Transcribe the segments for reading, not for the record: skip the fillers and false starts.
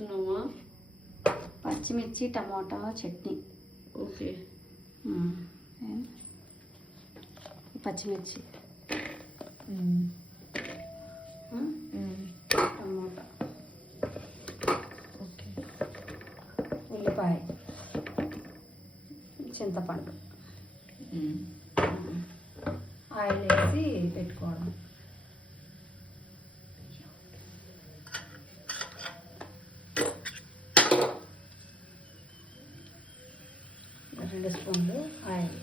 చేస్తున్నావా? పచ్చిమిర్చి టమాటా చట్నీ. ఓకే. పచ్చిమిర్చి టమాటా ఓకే. ఉల్లిపాయ చింతపండు ఆయిల్ వేసి పెట్టుకోవడం. రెండు స్పూన్లు ఆయిల్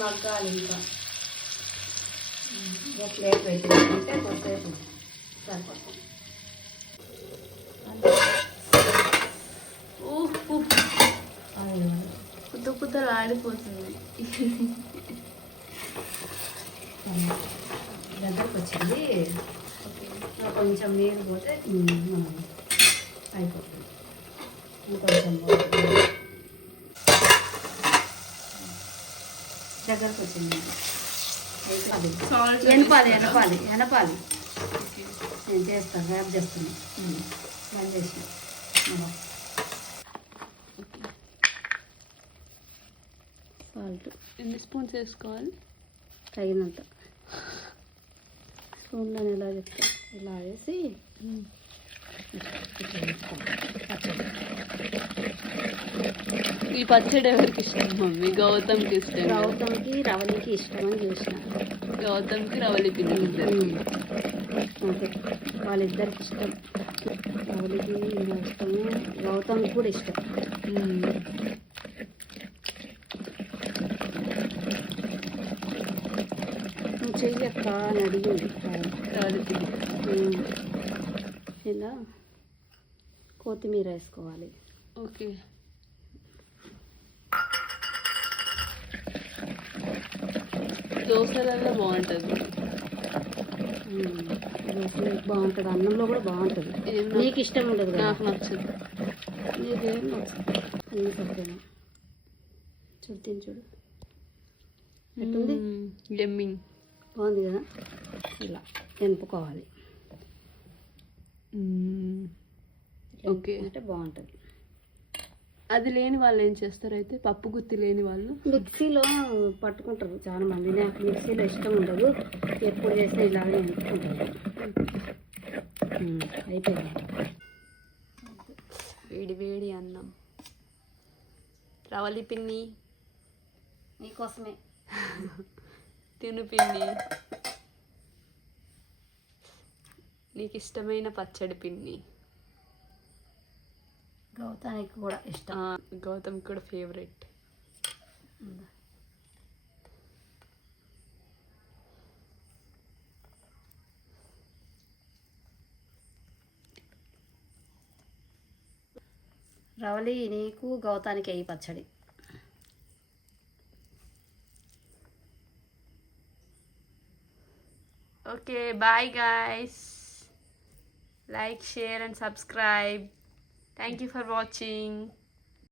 మగ్గాలి. ఇంకా ప్లేట్ పెట్టుకుంటే కొద్దిసేపు సరిపోతుంది. ఆయిల్ కుద్దలు ఆడిపోతుంది. దగ్గరకు వచ్చింది. కొంచెం నీరు పోతే అయిపోతుంది. ఇంకొంచెం దగ్గరకు వచ్చింది. ఎనపాలి ఎనపాలి ఎనపాలి. నేను చేస్తాను, ర్యాప్ చేస్తున్నాను. ర్యాప్ చేసిన సాల్ట్ ఎన్ని స్పూన్స్ వేసుకోవాలి? తగినంత. స్పూన్లో ఎలా చెప్తా, ఇలా వేసి ఈ పచ్చడి ఎవరికి ఇష్టం మమ్మీ? గౌతమ్కి ఇష్టం. గౌతమ్కి రవలికి ఇష్టం అని చూసిన. గౌతమ్కి రవలి పిండి ఓకే, వాళ్ళిద్దరికి ఇష్టం. రవలికి ఇష్టము, గౌతమ్కి కూడా ఇష్టం. నువ్వు చెయ్యక్క అని అడిగింది రవలి పిండి. ఇలా కొత్తిమీర వేసుకోవాలి. ఓకే. దోశలలో బాగుంటుంది. బాగుంటుంది, అన్నంలో కూడా బాగుంటుంది. నీకు ఇష్టం ఉండదు కదా? నాకు నచ్చదు. నీకేం నచ్చుతుంది? అన్ని సరిపోయినా చూడు, తిని చూడు ఎట్టుంది. ఎమ్మింగ్ బాగుంది కదా? ఇలా ఎనుపుకోవాలి. ఓకే, అంటే బాగుంటుంది. అది లేని వాళ్ళు ఏం చేస్తారు అయితే? పప్పు గుత్తి లేని వాళ్ళు మిక్సీలో పట్టుకుంటారు చాలా మంది. నాకు మిక్సీలో ఇష్టం ఉండదు, ఎప్పుడు చేసినా ఇలాగే ఎనుపుకుంటాను. అయిపోయింది. వేడి వేడి అన్నం, రవలి పిన్ని నీకోసమే. తిను పిన్ని, నీకు ఇష్టమైన పచ్చడి పిన్ని. గౌతానికి కూడా ఇష్టం. గౌతమ్ కూడా ఫేవరెట్. రవలి నీకు గౌతానికి అయ్యి పచ్చడి. Okay, bye guys. Like, share and subscribe. Thank you for watching.